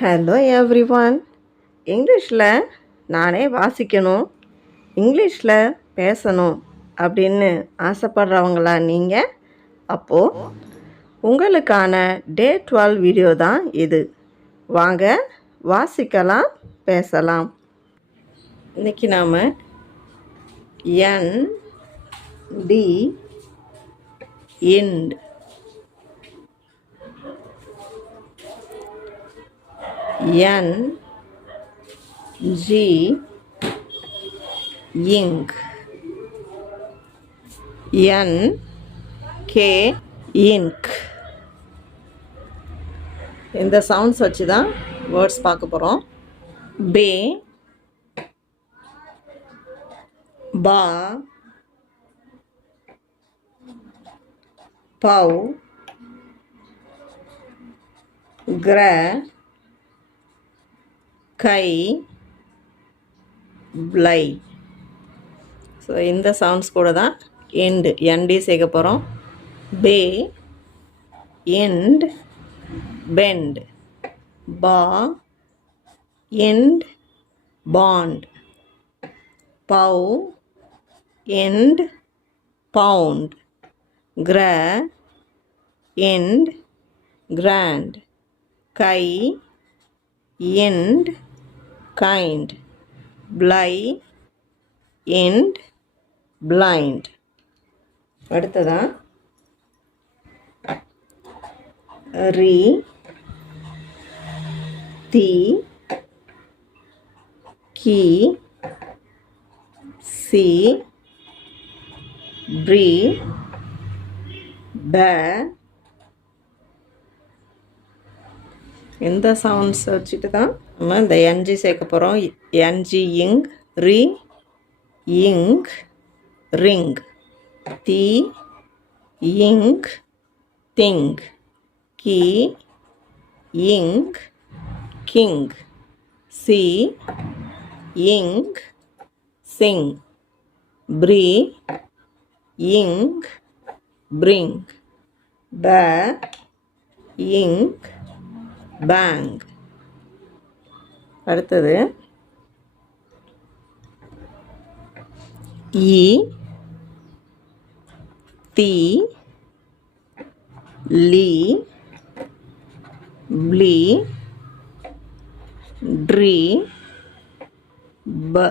Hello everyone. இங்கிலீஷில் நானே வாசிக்கணும், இங்கிலீஷில் பேசணும் அப்படின்னு ஆசைப்படுறவங்களா நீங்கள்? அப்போது உங்களுக்கான டே 12 வீடியோ தான் இது. வாங்க வாசிக்கலாம், பேசலாம். இன்றைக்கி நாம் டி இண்ட், ஜி இங்க், கே இங்க். இந்த சவுண்ட்ஸ் வச்சு தான் வேர்ட்ஸ் பார்க்க போகிறோம். பே, பா, பவ், கிர, கை, ப்ளை. ஸோ இந்த சவுண்ட்ஸ் கூட தான் என்டி சேர்க்க போகிறோம். பே, எண்ட், பெண்ட், பா, எண்ட், பாண்ட், பவ், எண்ட், பவுண்ட், கிர, எண்ட், கிராண்ட், கை, எண்ட், கைண்ட், ப்ளை, எண்ட், பிளைண்ட். அடுத்ததா ரி, தி, கி, சி, ப்ரீ, ப. இந்த சவுண்ட்ஸ் வச்சுட்டு தான் நம்ம இந்த என்ஜி சேர்க்க போகிறோம். என்ஜி இங், ரி, இங்க், ரிங், தி, இங்க், திங்க், கி, இங்க், கிங், சி, இங்க், சிங், ப்ரீ, இங்க், பிரிங், ப, இங்க், பேங். அடுத்தது இ, தி, லி, ப்ளி, ட்ரீ, ப.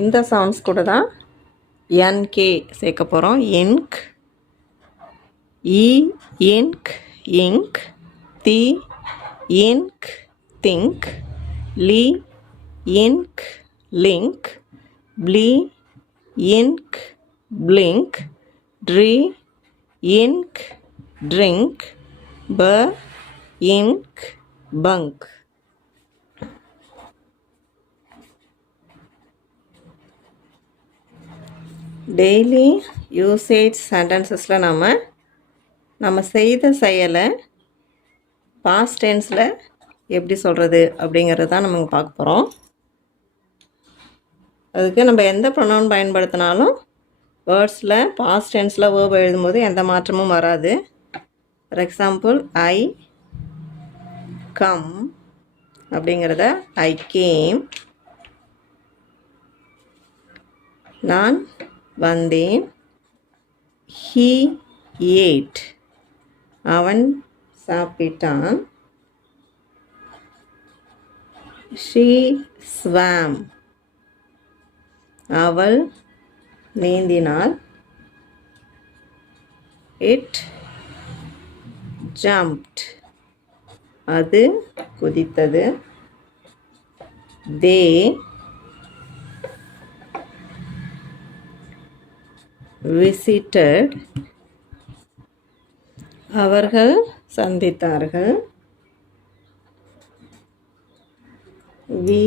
இந்த சவுண்ட்ஸ் கூட தான் என்கே சேர்க்க போகிறோம். இன்க், இ, இன்க், இங்க், தி, இன்க், திங்க், லி, இன்க், லிங்க், ப்ளி, இன்க், பிளிங்க், ட்ரீ, இன்க், ட்ரிங்க், ப, இன்க், பங்க். டெய்லி யூசேஜ் சென்டென்சஸில் நம்ம செய்த செயலை பாஸ்ட் டென்ஸில் எப்படி சொல்கிறது அப்படிங்கிறது தான் நம்ம பார்க்க போகிறோம். அதுக்கு நம்ம எந்த ப்ரொனவுன் பயன்படுத்தினாலும் வேர்ட்ஸில் பாஸ்ட் டென்ஸில் வேர்ப் எழுதும்போது எந்த மாற்றமும் வராது. ஃபார் எக்ஸாம்பிள் ஐ கம் அப்படிங்கிறத ஐ கேம், நான் வந்தேன், ஹீ ஏட், அவன் சாப்பிட்டான், ஷீ ஸ்வாம், அவள் நீந்தினாள், இட் ஜம்ப்ட், அது குதித்தது, தே visited, அவர்கள் சந்தித்தார்கள், we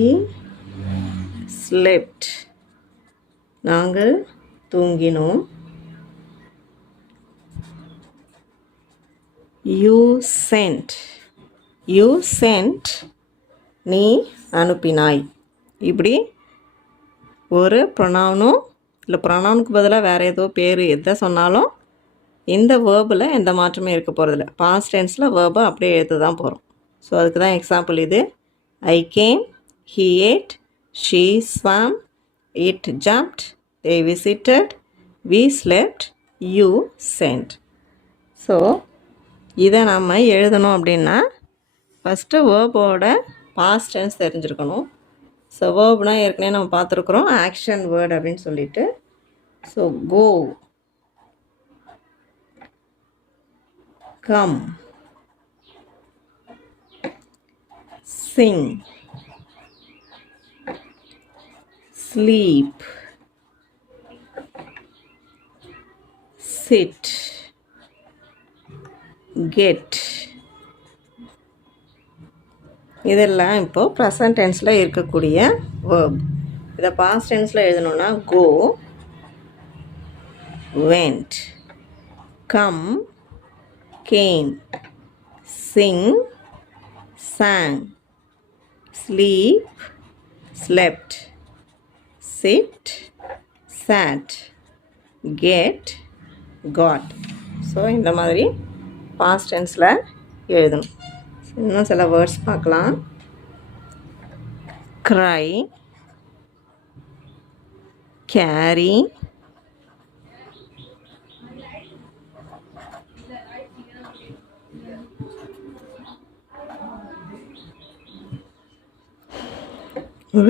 slept, நாங்கள் தூங்கினோம், you sent, நீ அனுப்பினாய். இப்படி ஒரு ப்ரொனவுனும் இல்லை ப்ரொனவுனுக்கு பதிலாக வேறு ஏதோ பேர் எதை சொன்னாலும் இந்த வேர்பில் எந்த மாற்றமே இருக்க போகிறதில்ல. பாஸ்ட் டென்ஸில் வேர்பை அப்படியே எழுத தான் போகிறோம். ஸோ அதுக்கு தான் எக்ஸாம்பிள் இது. I came, he ate, she swam, it jumped, they visited, we slept, you sent. So இதை நம்ம எழுதணும் அப்படின்னா ஃபஸ்ட்டு வேர்போட பாஸ்ட் டென்ஸ் தெரிஞ்சிருக்கணும். ஸோ வேர்ப்னால் ஏற்கனவே நம்ம பார்த்துருக்குறோம், ஆக்ஷன் வேர்ட் அப்படின்னு சொல்லிட்டு. So go, come, sing, sleep, sit, get. இதெல்லாம் இப்போது ப்ரெசன்ட் டென்ஸில் இருக்கக்கூடிய வேர்ப். இதை பாஸ்ட் டென்ஸில் எழுதணுன்னா கோ, went, come, came, sing, sang, sleep, slept, sit, sat, get, got. So இந்த மாதிரி பாஸ்ட் டென்ஸில் எழுதணும். இன்னும் சில வேர்ட்ஸ் பார்க்கலாம். cry, carry,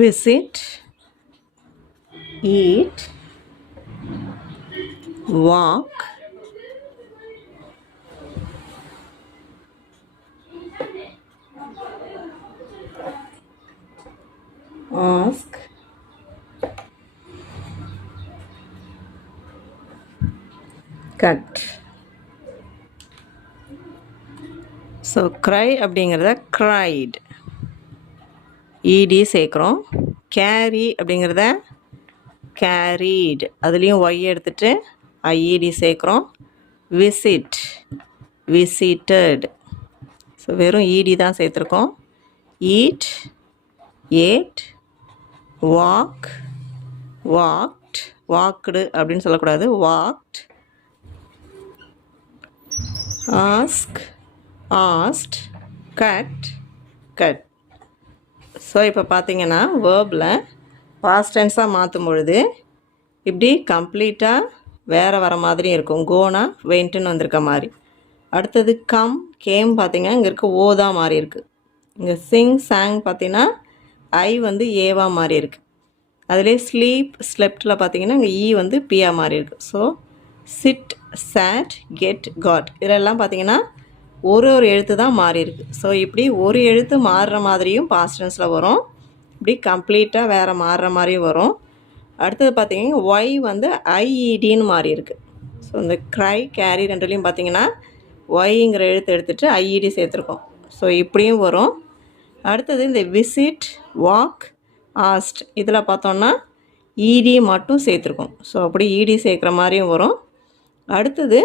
visit, eat, walk, ask, cut. So cry அப்படிங்கிறத cried, ed சேர்க்குறோம். கேரி அப்படிங்கிறத carried, அதுலேயும் ஒய் எடுத்துகிட்டு ied சேர்க்குறோம். visit, visited. ஸோ வெறும் ed தான் சேர்த்துருக்கோம். eat, ate, walk, walked, walked அப்படின்னு சொல்லக்கூடாது, walked, ask, asked, cut, cut. So இப்போ பார்த்தீங்கன்னா வேர்பில் பாஸ்ட் டென்ஸாக மாற்றும் பொழுது இப்படி கம்ப்ளீட்டாக வேறு வர மாதிரி இருக்கும். கோனா வென்ட்டுன்னு வந்திருக்க மாதிரி. அடுத்தது கம், கேம் பார்த்தீங்கன்னா இங்கே இருக்க ஓ தான் மாறி இருக்குது. இங்கே சிங், சாங் பார்த்தீங்கன்னா ஐ வந்து ஏவாக மாறி இருக்குது. அதிலே ஸ்லீப், ஸ்லெப்டில் பார்த்தீங்கன்னா இங்கே ஈ வந்து பியாக மாறி இருக்குது. So sit, sat, get, got இதெல்லாம் பார்த்தீங்கன்னா ஒரு எழுத்து தான் மாறி இருக்குது. ஸோ இப்படி ஒரு எழுத்து மாறுற மாதிரியும் பாஸ்ட் டென்ஸில் வரும், இப்படி கம்ப்ளீட்டாக வேறு மாறுற மாதிரியும் வரும். அடுத்தது பார்த்தீங்கன்னா ஒய் வந்து ஐஇடின்னு மாறி இருக்குது. ஸோ இந்த க்ரை, கேரி ரெண்டுலேயும் பார்த்தீங்கன்னா ஒய்ங்கிற எழுத்து எடுத்துகிட்டு ஐஇடி சேர்த்துருக்கோம். ஸோ இப்படியும் வரும். அடுத்தது இந்த விசிட், வாக், ஆஸ்ட் இதில் பார்த்தோன்னா இடி மட்டும் சேர்த்துருக்கோம். ஸோ அப்படி இடி சேர்க்குற மாதிரியும் வரும். அடுத்தது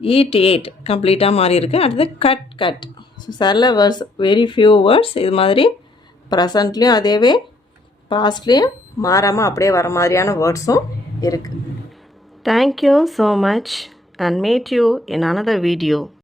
ஈட், ஏட் கம்ப்ளீட்டாக மாறி இருக்குது. அடுத்தது கட், கட். ஸோ சில வேர்ட்ஸ், வெரி ஃபியூ வேர்ட்ஸ் இது மாதிரி ப்ரெசண்ட்லேயும் அதேவே பாஸ்ட்லேயும் மாறாமல் அப்படியே வர மாதிரியான வேர்ட்ஸும் இருக்குது. Thank you so much and meet you in another video.